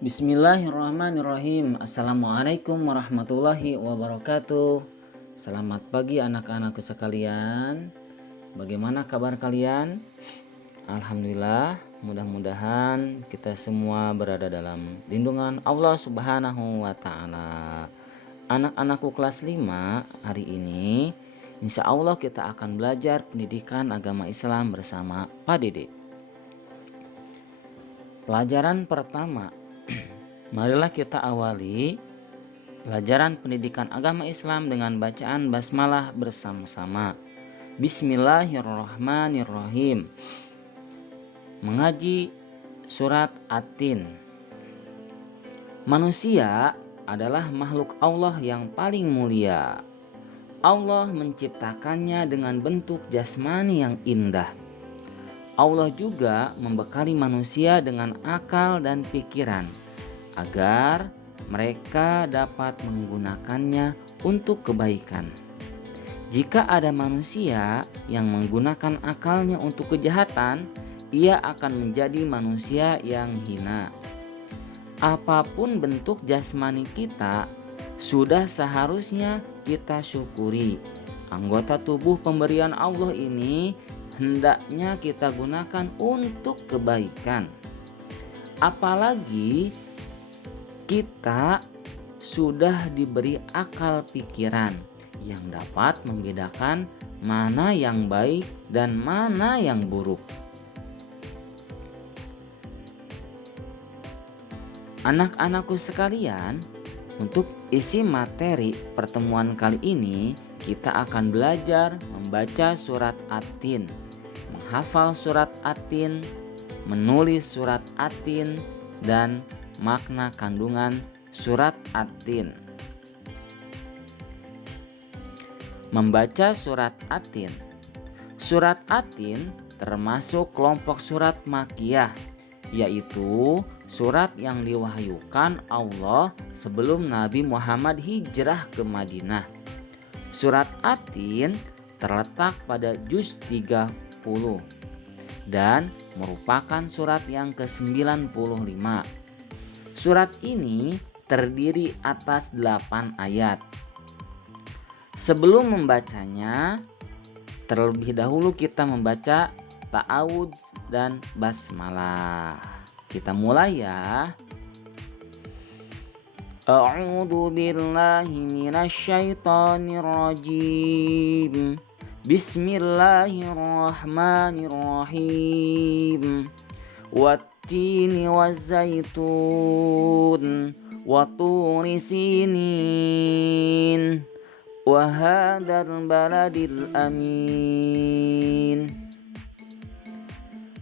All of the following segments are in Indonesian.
Bismillahirrahmanirrahim. Assalamualaikum warahmatullahi wabarakatuh. Selamat pagi anak-anakku sekalian. Bagaimana kabar kalian? Alhamdulillah, mudah-mudahan kita semua berada dalam lindungan Allah Subhanahu wa taala. Anak-anakku kelas 5, hari ini insya Allah kita akan belajar pendidikan agama Islam bersama Pak Dede. Pelajaran pertama, marilah kita awali pelajaran pendidikan agama Islam dengan bacaan basmalah bersama-sama. Bismillahirrahmanirrahim. Mengaji surat At-Tin. Manusia adalah makhluk Allah yang paling mulia. Allah menciptakannya dengan bentuk jasmani yang indah. Allah juga membekali manusia dengan akal dan pikiran agar mereka dapat menggunakannya untuk kebaikan. Jika ada manusia yang menggunakan akalnya untuk kejahatan, ia akan menjadi manusia yang hina. Apapun bentuk jasmani kita, sudah seharusnya kita syukuri. Anggota tubuh pemberian Allah ini hendaknya kita gunakan untuk kebaikan. Apalagi kita sudah diberi akal pikiran yang dapat membedakan mana yang baik dan mana yang buruk. Anak-anakku sekalian, untuk isi materi pertemuan kali ini kita akan belajar membaca surat At-Tin, menghafal surat At-Tin, menulis surat At-Tin, dan makna kandungan surat At-Tin. Membaca surat At-Tin. Surat At-Tin termasuk kelompok surat Makkiyah, yaitu surat yang diwahyukan Allah sebelum Nabi Muhammad hijrah ke Madinah. Surat At-Tin terletak pada juz 30 dan merupakan surat yang ke-95. Surat ini terdiri atas 8 ayat. Sebelum membacanya, terlebih dahulu kita membaca ta'awudz dan basmalah. Kita mulai ya. A'udzu billahi minasyaitonir rajim. Bismillahirrahmanirrahim. Wattini wazzaitun wa turi sinin wa hadzal baladil amin.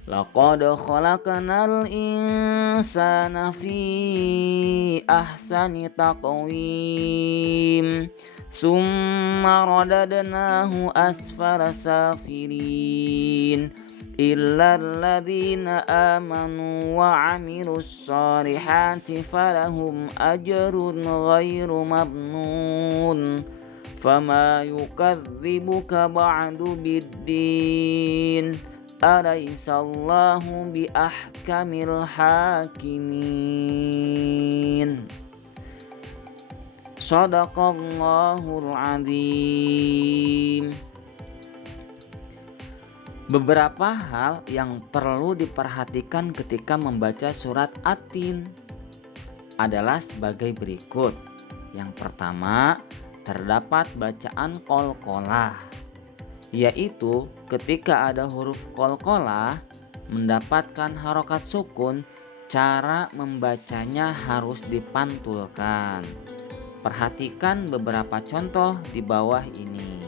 Laqad khalaqnal insana fi ahsani taqwim. Summa radadnahu asfala safilin. Illa alladhina amanu wa amilus solihati falahum ajrun ghairu mamnun. Fama yukadzibuka ba'du biddin. Alaihissallahu bi ahkamil hakimin. Shadaqallahul azim. Beberapa hal yang perlu diperhatikan ketika membaca surat At-Tin adalah sebagai berikut. Yang pertama, terdapat bacaan qalqalah, yaitu ketika ada huruf qalqalah mendapatkan harokat sukun, cara membacanya harus dipantulkan. Perhatikan beberapa contoh di bawah ini.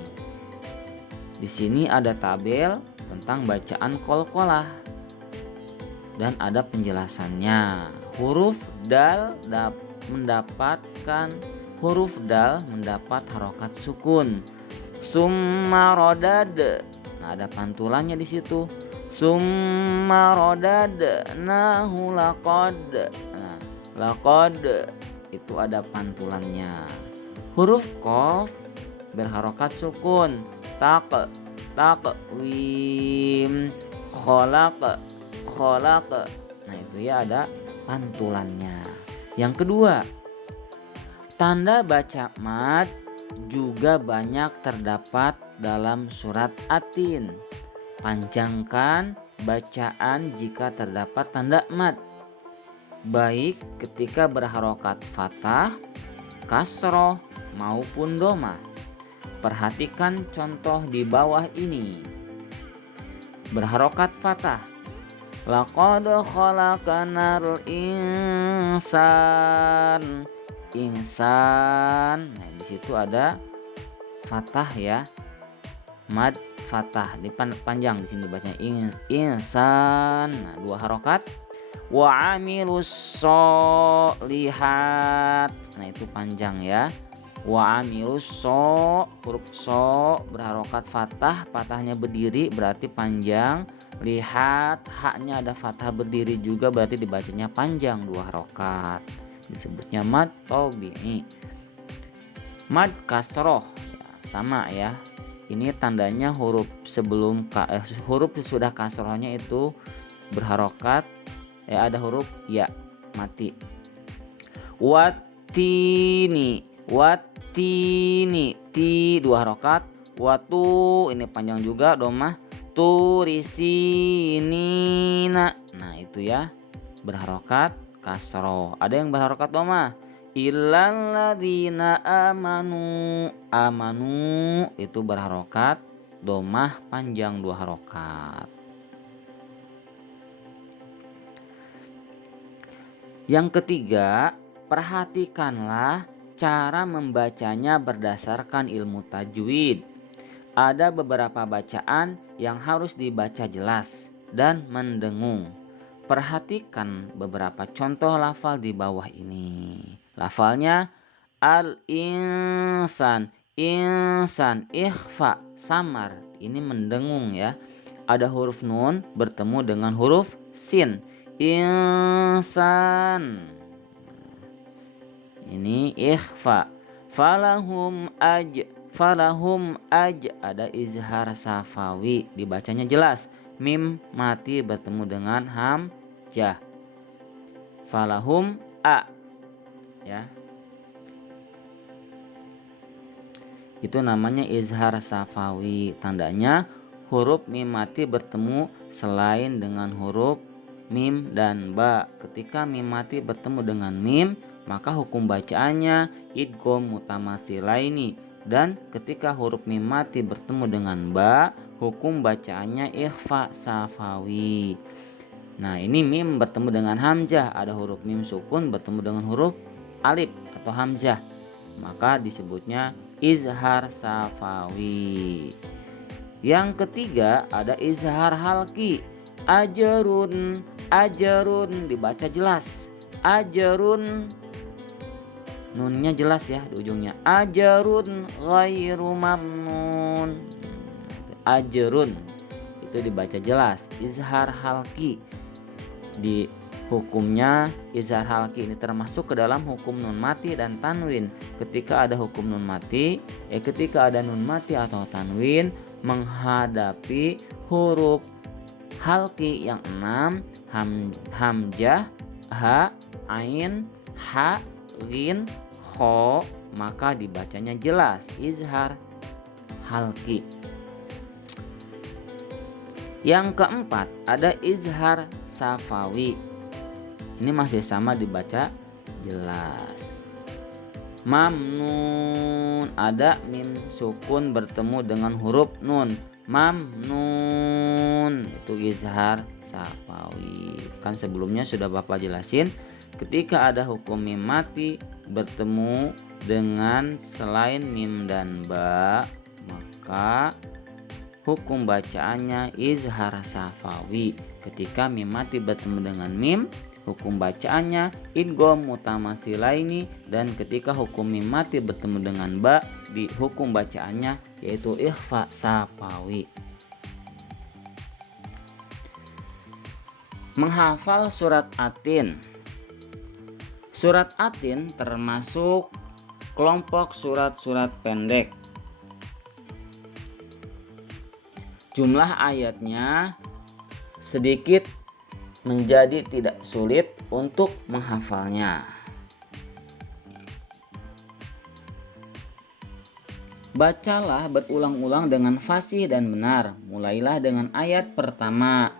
Di sini ada tabel tentang bacaan qalqalah dan ada penjelasannya. Huruf dal mendapat harokat sukun. Summa rodad. Nah, ada pantulannya di situ. Summa rodad nahu laqad. Nah, laqad itu ada pantulannya. Huruf qaf berharokat sukun. Taqwim. Khalaq. Nah, itu ya ada pantulannya. Yang kedua, tanda baca mad juga banyak terdapat dalam surat At-Tin. Panjangkan bacaan jika terdapat tanda mad, baik ketika berharokat fathah, kasroh maupun doma. Perhatikan contoh di bawah ini. Berharokat fathah, laqad khalaqnal insan. Nah, di situ ada fathah ya. Mad fathah panjang di sini dibacanya insan. Nah, 2 harokat. Wa amilus solihat. Nah, itu panjang ya. Wa amilus huruf berharokat fathah, fathahnya berdiri berarti panjang. Lihat, haknya ada fathah berdiri juga berarti dibacanya panjang 2 harokat. Disebutnya mad tabi'i. Mad kasroh ya, sama ya. Ini tandanya huruf huruf sesudah kasrohnya itu berharokat, ada huruf ya mati. Watini, ti 2 harokat. Watu ini panjang juga domah. Turisinina. Nah, itu ya berharokat kasroh. Ada yang berharokat domah. Illalladzina amanu itu berharokat domah panjang 2 harokat. Yang ketiga, perhatikanlah cara membacanya berdasarkan ilmu tajwid. Ada beberapa bacaan yang harus dibaca jelas dan mendengung. Perhatikan beberapa contoh lafal di bawah ini. Lafalnya al-insan, insan, ikhfa, samar. Ini mendengung ya. Ada huruf nun bertemu dengan huruf sin. Insan. Ini ikhfa. Falahum aj ada izhar safawi, dibacanya jelas. Mim mati bertemu dengan hamzah. Falahum a ya. Itu namanya izhar safawi. Tandanya huruf mim mati bertemu selain dengan huruf mim dan ba. Ketika mim mati bertemu dengan mim, maka hukum bacaannya idgham mutamatsilaini, dan ketika huruf mim mati bertemu dengan ba, hukum bacaannya ikhfa safawi. Nah, ini mim bertemu dengan hamzah, ada huruf mim sukun bertemu dengan huruf alif atau hamzah, maka disebutnya izhar safawi. Yang ketiga ada izhar halki. Ajarun dibaca jelas. Ajarun, nunnya jelas ya di ujungnya. Ajarun ghairu mamnun. Ajarun itu dibaca jelas. Izhar halki, di hukumnya izhar halki ini termasuk ke dalam hukum nun mati dan tanwin. Ketika ada hukum nun mati, ketika ada nun mati atau tanwin menghadapi huruf halki yang 6, hamzah, ha, ain, ha, ghin, kho, maka dibacanya jelas, izhar halki. Yang keempat ada izhar safawi. Ini masih sama dibaca jelas. Mamnun, ada mim sukun bertemu dengan huruf nun. Mamnun itu izhar safawi. Kan sebelumnya sudah Bapak jelasin, ketika ada hukum mim mati bertemu dengan selain mim dan ba, maka hukum bacaannya izhar safawi. Ketika mim mati bertemu dengan mim, hukum bacaannya idgham mutamatsilaini, dan ketika hukum mim mati bertemu dengan ba, di hukum bacaannya yaitu ikhfa safawi. Menghafal surat At-Tin. Surat At-Tin termasuk kelompok surat-surat pendek. Jumlah ayatnya sedikit menjadi tidak sulit untuk menghafalnya. Bacalah berulang-ulang dengan fasih dan benar. Mulailah dengan ayat pertama.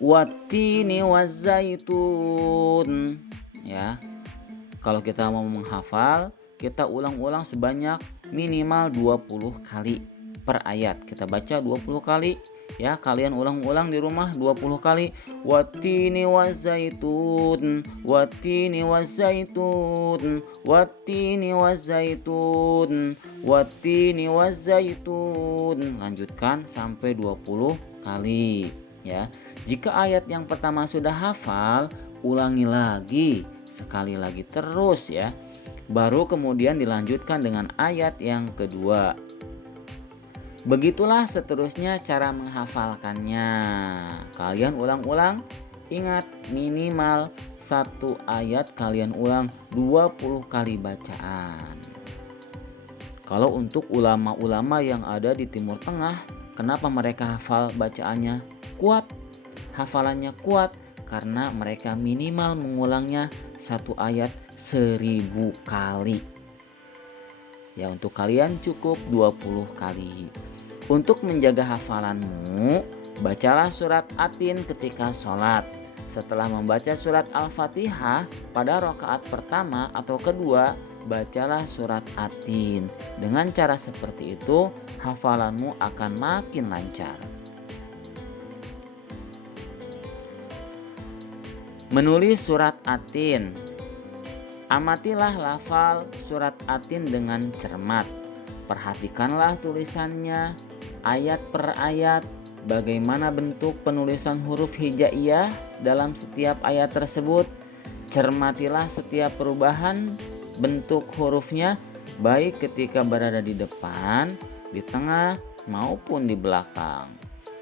Wattini wazaitun. Ya. Kalau kita mau menghafal, kita ulang-ulang sebanyak minimal 20 kali per ayat. Kita baca 20 kali. Ya, kalian ulang-ulang di rumah 20 kali. Wattini wazaitun, wattini wazaitun, wattini wazaitun, wattini wazaitun. Lanjutkan sampai 20 kali, ya. Jika ayat yang pertama sudah hafal, ulangi lagi, sekali lagi terus, ya. Baru kemudian dilanjutkan dengan ayat yang kedua. Begitulah seterusnya cara menghafalkannya. Kalian ulang-ulang. Ingat, minimal satu ayat kalian ulang 20 kali bacaan. Kalau untuk ulama-ulama yang ada di Timur Tengah, kenapa mereka hafal bacaannya kuat? Hafalannya kuat karena mereka minimal mengulangnya satu ayat 1000 kali. Ya, untuk kalian cukup 20 kali. Untuk menjaga hafalanmu, bacalah surat Atin ketika sholat. Setelah membaca surat Al-Fatihah pada rakaat pertama atau kedua, bacalah surat Atin. Dengan cara seperti itu, hafalanmu akan makin lancar. Menulis surat Atin. Amatilah lafal surat Atin dengan cermat. Perhatikanlah tulisannya, ayat per ayat, bagaimana bentuk penulisan huruf hijaiyah dalam setiap ayat tersebut. Cermatilah setiap perubahan bentuk hurufnya, baik ketika berada di depan, di tengah, maupun di belakang.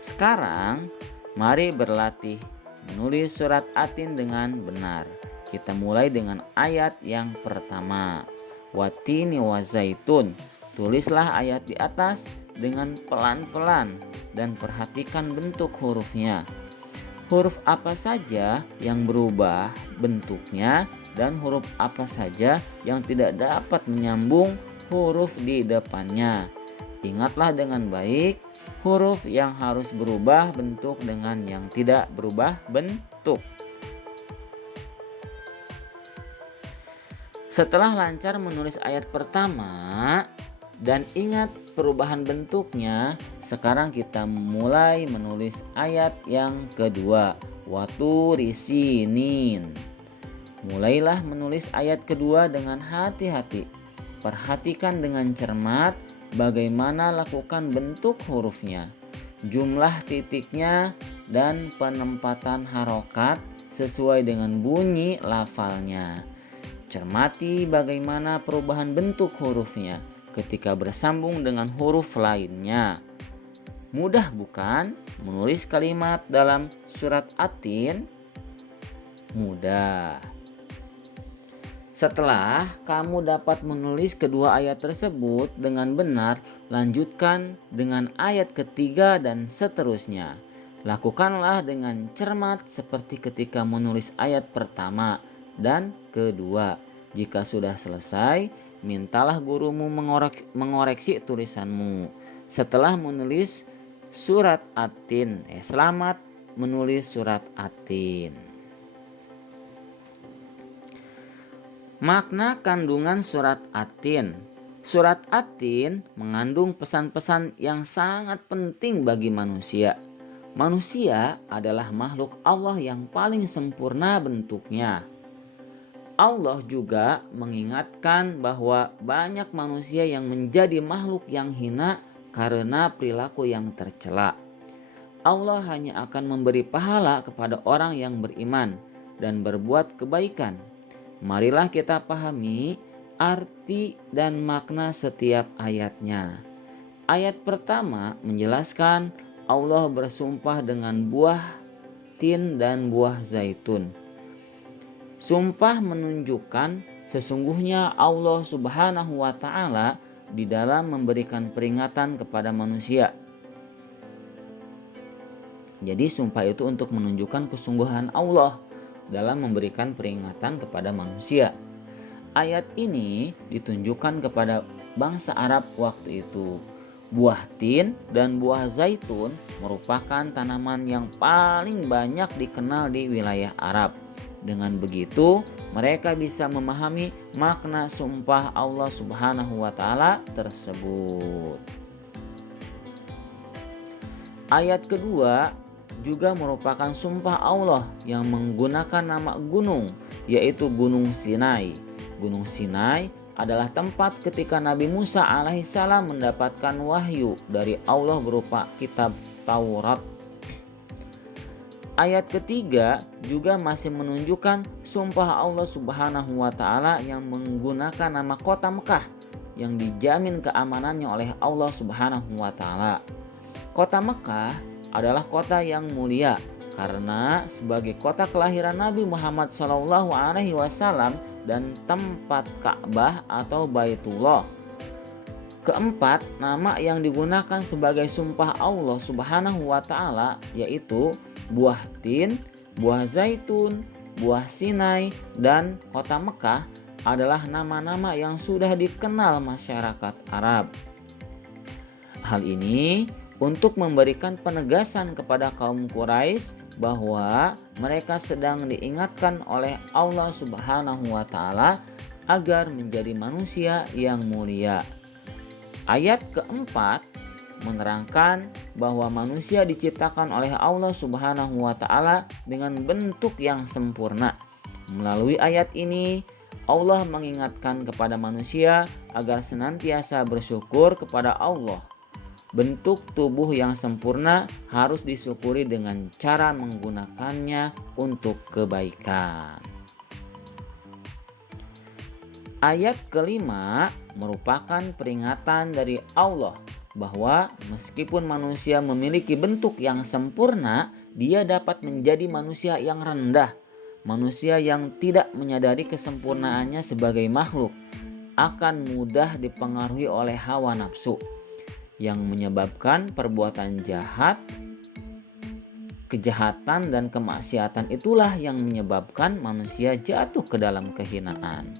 Sekarang, mari berlatih menulis surat Atin dengan benar. Kita mulai dengan ayat yang pertama. Wattini wazaitun. Tulislah ayat di atas dengan pelan-pelan dan perhatikan bentuk hurufnya. Huruf apa saja yang berubah bentuknya dan huruf apa saja yang tidak dapat menyambung huruf di depannya. Ingatlah dengan baik huruf yang harus berubah bentuk dengan yang tidak berubah bentuk. Setelah lancar menulis ayat pertama dan ingat perubahan bentuknya, sekarang kita mulai menulis ayat yang kedua. Waturi sinin. Mulailah menulis ayat kedua dengan hati-hati. Perhatikan dengan cermat bagaimana lakukan bentuk hurufnya, jumlah titiknya, dan penempatan harokat sesuai dengan bunyi lafalnya. Cermati bagaimana perubahan bentuk hurufnya ketika bersambung dengan huruf lainnya. Mudah bukan menulis kalimat dalam surat Atin? Mudah. Setelah kamu dapat menulis kedua ayat tersebut dengan benar, lanjutkan dengan ayat ketiga dan seterusnya. Lakukanlah dengan cermat seperti ketika menulis ayat pertama dan kedua. Jika sudah selesai, mintalah gurumu mengoreksi tulisanmu. Setelah menulis surat Atin, selamat menulis surat Atin. Makna kandungan surat Atin. Surat Atin mengandung pesan-pesan yang sangat penting bagi manusia. Manusia adalah makhluk Allah yang paling sempurna bentuknya. Allah juga mengingatkan bahwa banyak manusia yang menjadi makhluk yang hina karena perilaku yang tercela. Allah hanya akan memberi pahala kepada orang yang beriman dan berbuat kebaikan. Marilah kita pahami arti dan makna setiap ayatnya. Ayat pertama menjelaskan Allah bersumpah dengan buah tin dan buah zaitun. Sumpah menunjukkan sesungguhnya Allah Subhanahu wa Ta'ala di dalam memberikan peringatan kepada manusia. Jadi sumpah itu untuk menunjukkan kesungguhan Allah dalam memberikan peringatan kepada manusia. Ayat ini ditunjukkan kepada bangsa Arab waktu itu. Buah tin dan buah zaitun merupakan tanaman yang paling banyak dikenal di wilayah Arab. Dengan begitu, mereka bisa memahami makna sumpah Allah Subhanahu wa taala tersebut. Ayat kedua juga merupakan sumpah Allah yang menggunakan nama gunung, yaitu Gunung Sinai. Gunung Sinai adalah tempat ketika Nabi Musa alaihissalam mendapatkan wahyu dari Allah berupa kitab Taurat. Ayat ketiga juga masih menunjukkan sumpah Allah Subhanahu wa taala yang menggunakan nama kota Mekah yang dijamin keamanannya oleh Allah Subhanahu wa taala. Kota Mekah adalah kota yang mulia karena sebagai kota kelahiran Nabi Muhammad SAW dan tempat Ka'bah atau Baitullah. Keempat, nama yang digunakan sebagai sumpah Allah Subhanahu wa taala yaitu buah tin, buah zaitun, buah Sinai, dan kota Mekah adalah nama-nama yang sudah dikenal masyarakat Arab. Hal ini untuk memberikan penegasan kepada kaum Quraisy bahwa mereka sedang diingatkan oleh Allah Subhanahu wa taala agar menjadi manusia yang mulia. Ayat keempat menerangkan bahwa manusia diciptakan oleh Allah Subhanahu wa taala dengan bentuk yang sempurna. Melalui ayat ini, Allah mengingatkan kepada manusia agar senantiasa bersyukur kepada Allah. Bentuk tubuh yang sempurna harus disyukuri dengan cara menggunakannya untuk kebaikan. Ayat kelima merupakan peringatan dari Allah bahwa meskipun manusia memiliki bentuk yang sempurna, dia dapat menjadi manusia yang rendah. Manusia yang tidak menyadari kesempurnaannya sebagai makhluk akan mudah dipengaruhi oleh hawa nafsu yang menyebabkan perbuatan jahat, kejahatan, dan kemaksiatan. Itulah yang menyebabkan manusia jatuh ke dalam kehinaan.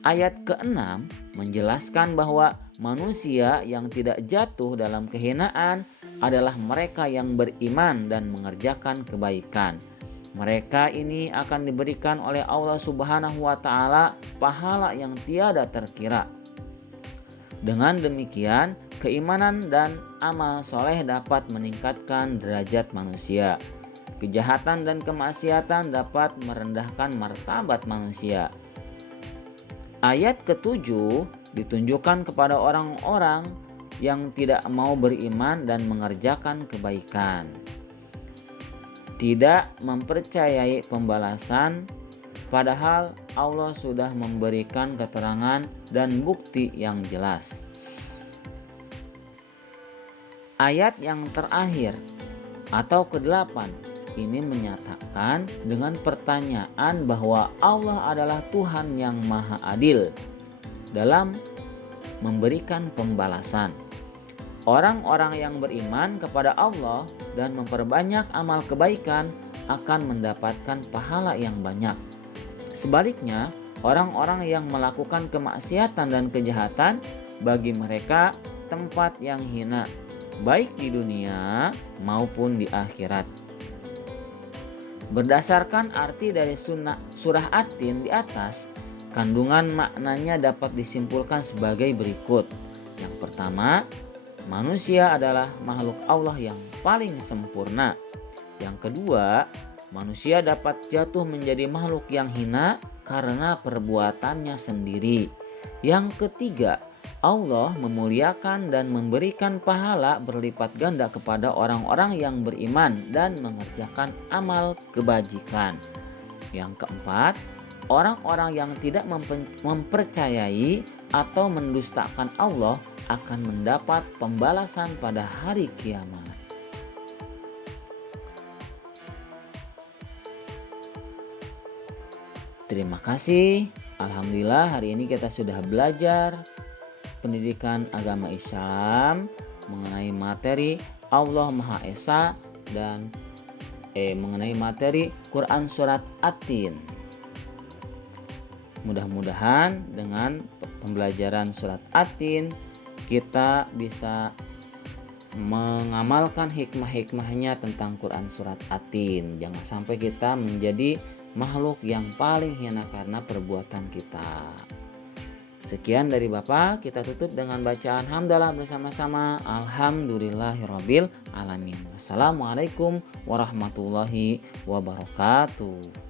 Ayat ke-6 menjelaskan bahwa manusia yang tidak jatuh dalam kehinaan adalah mereka yang beriman dan mengerjakan kebaikan. Mereka ini akan diberikan oleh Allah Subhanahu wa taala pahala yang tiada terkira. Dengan demikian, keimanan dan amal soleh dapat meningkatkan derajat manusia. Kejahatan dan kemaksiatan dapat merendahkan martabat manusia. Ayat ke-7 ditunjukkan kepada orang-orang yang tidak mau beriman dan mengerjakan kebaikan, tidak mempercayai pembalasan, padahal Allah sudah memberikan keterangan dan bukti yang jelas. Ayat yang terakhir atau ke-8 ini menyatakan dengan pertanyaan bahwa Allah adalah Tuhan yang Maha Adil dalam memberikan pembalasan. Orang-orang yang beriman kepada Allah dan memperbanyak amal kebaikan akan mendapatkan pahala yang banyak. Sebaliknya, orang-orang yang melakukan kemaksiatan dan kejahatan, bagi mereka tempat yang hina, baik di dunia maupun di akhirat. Berdasarkan arti dari surah At-Tin di atas, kandungan maknanya dapat disimpulkan sebagai berikut. Yang pertama, manusia adalah makhluk Allah yang paling sempurna. Yang kedua, manusia dapat jatuh menjadi makhluk yang hina karena perbuatannya sendiri. Yang ketiga, Allah memuliakan dan memberikan pahala berlipat ganda kepada orang-orang yang beriman dan mengerjakan amal kebajikan. Yang keempat, orang-orang yang tidak mempercayai atau mendustakan Allah akan mendapat pembalasan pada hari kiamat. Terima kasih. Alhamdulillah hari ini kita sudah belajar pendidikan agama Islam mengenai materi Allah Maha Esa dan mengenai materi Quran Surat At-Tin. Mudah-mudahan dengan pembelajaran surat At-Tin, kita bisa mengamalkan hikmah-hikmahnya tentang Quran surat At-Tin. Jangan sampai kita menjadi makhluk yang paling hina karena perbuatan kita. Sekian dari Bapak, kita tutup dengan bacaan hamdalah bersama-sama. Alhamdulillahirabbil alamin. Wassalamualaikum warahmatullahi wabarakatuh.